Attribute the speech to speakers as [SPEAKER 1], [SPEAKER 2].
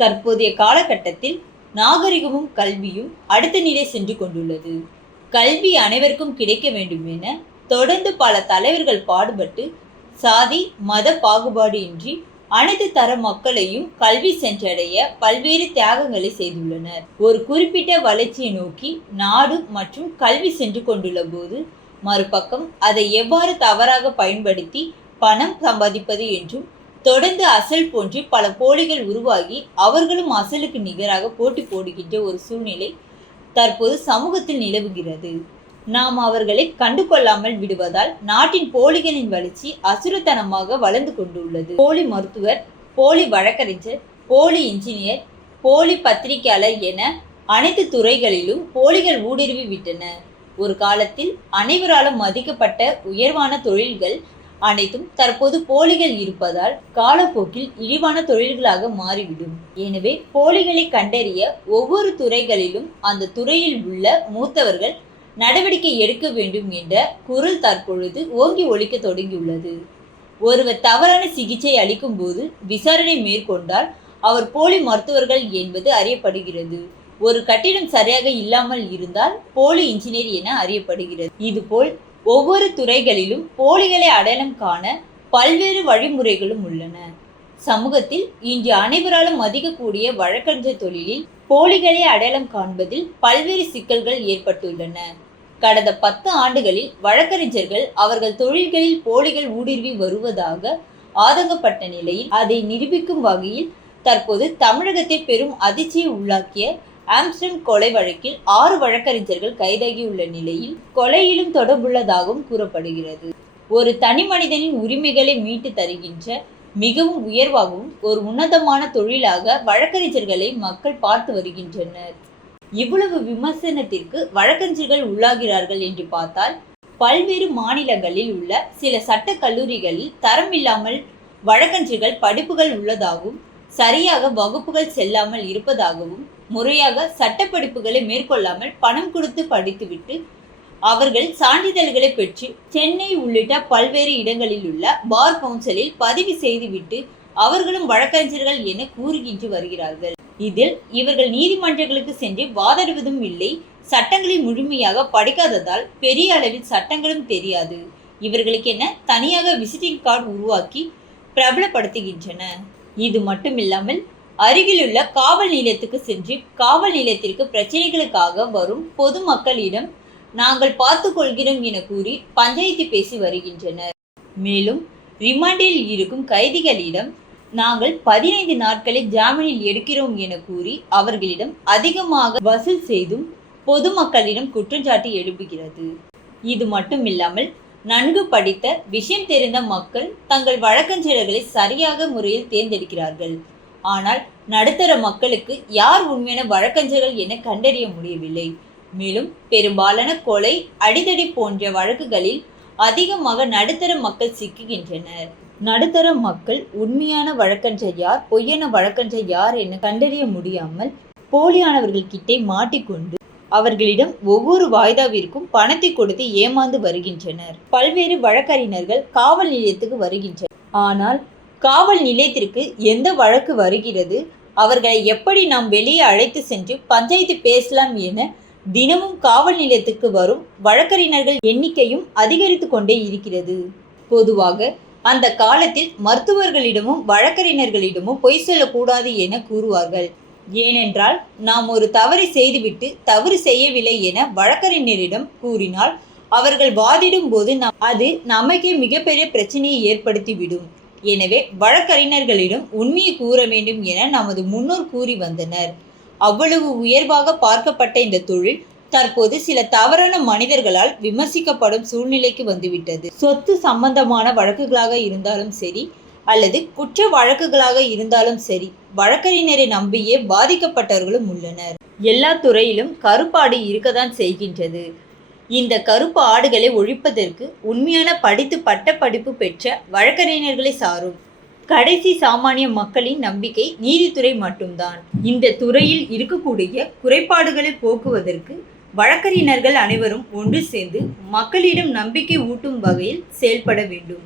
[SPEAKER 1] தற்போதைய காலகட்டத்தில் நாகரிகமும் கல்வியும் அடுத்த நிலை சென்று கொண்டுள்ளது. கல்வி அனைவருக்கும் கிடைக்க வேண்டும் என தொடர்ந்து பல தலைவர்கள் பாடுபட்டு சாதி மத பாகுபாடு இன்றி அனைத்து தர மக்களையும் கல்வி சென்றடைய பல்வேறு தியாகங்களை செய்துள்ளனர். ஒரு குறிப்பிட்ட வளர்ச்சியை நோக்கி நாடு மற்றும் கல்வி சென்று கொண்டுள்ள போது மறுபக்கம் அதை எவ்வாறு தவறாக பயன்படுத்தி பணம் சம்பாதிப்பது என்றும் தொடர்ந்து அசல் போன்று பல போலிகள் உருவாகி அவர்களும் அசலுக்கு நிகராக போட்டி போடுகின்ற ஒரு சூழ்நிலை தற்போது சமூகத்தில் நிலவுகிறது. நாம் அவர்களை கண்டுகொள்ளாமல் விடுவதால் நாட்டின் போலிகளின் வளர்ச்சி அசுரத்தனமாக வளர்ந்து கொண்டுள்ளது. போலி மருத்துவர் போலி வழக்கறிஞர் போலி இன்ஜினியர் போலி பத்திரிகையாளர் என அனைத்து துறைகளிலும் போலிகள் ஊடுருவி விட்டன. ஒரு காலத்தில் அனைவராலும் மதிக்கப்பட்ட உயர்வான தொழில்கள் அனைத்தும் தற்போது போலிகள் இருப்பதால் காலப்போக்கில் இழிவான தொழில்களாக மாறிவிடும். எனவே போலிகளை கண்டறிய ஒவ்வொரு துறைகளிலும் அந்த துறையில் உள்ள மூத்தவர்கள் நடவடிக்கை எடுக்க வேண்டும் என்ற குரல் தற்பொழுது ஓங்கி ஒழிக்க தொடங்கியுள்ளது. ஒருவர் தவறான சிகிச்சை அளிக்கும் போது விசாரணை மேற்கொண்டால் அவர் போலி மருத்துவர்கள் என்பது அறியப்படுகிறது. ஒரு கட்டிடம் சரியாக இல்லாமல் இருந்தால் போலி இன்ஜினியர் என அறியப்படுகிறது. இதுபோல் ஒவ்வொரு துறைகளிலும் போலிகளை அடையாளம் காண பல்வேறு வழிமுறைகளும் உள்ளன. சமூகத்தில் இன்று அனைவராலும் மதிக்கக்கூடிய வழக்கறிஞர் தொழிலில் போலிகளை அடையாளம் காண்பதில் பல்வேறு சிக்கல்கள் ஏற்பட்டுள்ளன. கடந்த பத்து ஆண்டுகளில் வழக்கறிஞர்கள் அவர்கள் தொழில்களில் போலிகள் ஊடுருவி வருவதாக ஆதங்கப்பட்ட நிலையில் அதை நிரூபிக்கும் வகையில் தற்போது தமிழகத்தை பெரும் அதிர்ச்சியை உள்ளாக்கிய ஆம்ஸ்டன் கொலை வழக்கில் ஆறு வழக்கறிஞர்கள் கைதாகியுள்ள நிலையில் கொலையிலும் தொடர்புள்ளதாகவும் கூறப்படுகிறது. ஒரு தனி மனிதனின் உரிமைகளை மீட்டு தருகின்ற மிகவும் உயர்வாகவும் ஒரு உன்னதமான தொழிலாக வழக்கறிஞர்களை மக்கள் பார்த்து வருகின்றனர். இவ்வளவு விமர்சனத்திற்கு வழக்கறிஞர்கள் உள்ளாகிறார்கள் என்று பார்த்தால் பல்வேறு மாநிலங்களில் உள்ள சில சட்ட கல்லூரிகளில் தரம் இல்லாமல் வழக்கறிஞர்கள் படிப்புகள் உள்ளதாகவும் சரியாக வகுப்புகள் செல்லாமல் இருப்பதாகவும் முறையாக சட்டப்படிப்புகளை மேற்கொள்ளாமல் பணம் கொடுத்து படித்துவிட்டு அவர்கள் சான்றிதழ்களை பெற்று சென்னை உள்ளிட்ட பல்வேறு இடங்களில் உள்ள பார் கவுன்சிலில் பதிவு செய்துவிட்டு அவர்களும் வழக்கறிஞர்கள் என கூறுகின்று வருகிறார்கள். இதில் இவர்கள் நீதிமன்றங்களுக்கு சென்று வாதாடுவதும் இல்லை சட்டங்களை முழுமையாக படிக்காததால் பெரிய அளவில் சட்டங்களும் தெரியாது. இவர்களுக்கு என்ன தனியாக விசிட்டிங் கார்டு உருவாக்கி பிரபலப்படுத்துகின்றன இது மட்டுமில்லாமல் அருகிலுள்ள காவல் நிலையத்துக்கு சென்று காவல் நிலையத்திற்கு பிரச்சனைகளுக்காக வரும் பொதுமக்களிடம் நாங்கள் பார்த்து கொள்கிறோம் என கூறி பஞ்சாயத்து பேசி வருகின்றனர். மேலும் ரிமாண்டில் இருக்கும் கைதிகளிடம் நாங்கள் பதினைந்து நாட்களை ஜாமீனில் எடுக்கிறோம் என கூறி அவர்களிடம் அதிகமாக வசூல் செய்தும் பொதுமக்களிடம் குற்றச்சாட்டு எழுப்புகிறது. இது மட்டுமில்லாமல் நன்கு படித்த விஷயம் தெரிந்த மக்கள் தங்கள் வழக்கறிஞர்களை சரியாக முறையில் தேர்ந்தெடுக்கிறார்கள். ஆனால் நடுத்தர மக்களுக்கு யார் உண்மையான வழக்கறிஞர்கள் என கண்டறிய முடியவில்லை. மேலும் பெரும்பாலான கொலை அடிதடி போன்ற வழக்குகளில் அதிகமாக நடுத்தர மக்கள் சிக்குகின்றனர். நடுத்தர மக்கள் உண்மையான வழக்கறிஞர் யார் பொய்யான வழக்கறிஞர் யார் என கண்டறிய முடியாமல் போலியானவர்கள் கிட்டே மாட்டிக்கொண்டு அவர்களிடம் ஒவ்வொரு வாய்தாவிற்கும் பணத்தை கொடுத்து ஏமாந்து வருகின்றனர். பல்வேறு வழக்கறிஞர்கள் காவல் நிலையத்துக்கு வருகின்றனர். ஆனால் காவல் நிலையத்திற்கு எந்த வழக்கு வருகிறது? அவர்களை எப்படி நாம் வெளியே அழைத்து சென்று பஞ்சாயத்து பேசலாம் என தினமும் காவல் நிலையத்துக்கு வரும் வழக்கறிஞர்கள் எண்ணிக்கையும் அதிகரித்து கொண்டே இருக்கிறது. பொதுவாக அந்த காலத்தில் மருத்துவர்களிடமும் வழக்கறிஞர்களிடமும் பொய் சொல்லக்கூடாது என கூறுவார்கள். ஏனென்றால் நாம் ஒரு தவறை செய்துவிட்டு தவறு செய்யவில்லை என வழக்கறிஞரிடம் கூறினால் அவர்கள் வாதிடும் போது அது நமக்கே மிகப்பெரிய பிரச்சனையை ஏற்படுத்திவிடும். எனவே வழக்கறிஞர்களிடம் உண்மையை கூற வேண்டும் என நமது முன்னோர் கூறி வந்தனர். அவ்வளவு உயர்வாக பார்க்கப்பட்ட இந்த தொழில் தற்போது சில தவறான மனிதர்களால் விமர்சிக்கப்படும் சூழ்நிலைக்கு வந்துவிட்டது. சொத்து சம்பந்தமான வழக்குகளாக இருந்தாலும் சரி அல்லது குற்ற வழக்குகளாக இருந்தாலும் சரி வழக்கறிஞரை நம்பியே பாதிக்கப்பட்டவர்களும் உள்ளனர். எல்லா துறையிலும் கருப்பாடு இருக்கத்தான் செய்கின்றது. இந்த கருப்பு ஆடுகளை ஒழிப்பதற்கு உண்மையான படித்து பட்ட படிப்பு பெற்ற வழக்கறிஞர்களை சாரும். கடைசி சாமானிய மக்களின் நம்பிக்கை நீதித்துறை மட்டும்தான். இந்த துறையில் இருக்கக்கூடிய குறைபாடுகளை போக்குவதற்கு வழக்கறிஞர்கள் அனைவரும் ஒன்று சேர்ந்து மக்களிடம் நம்பிக்கை ஊட்டும் வகையில் செயல்பட வேண்டும்.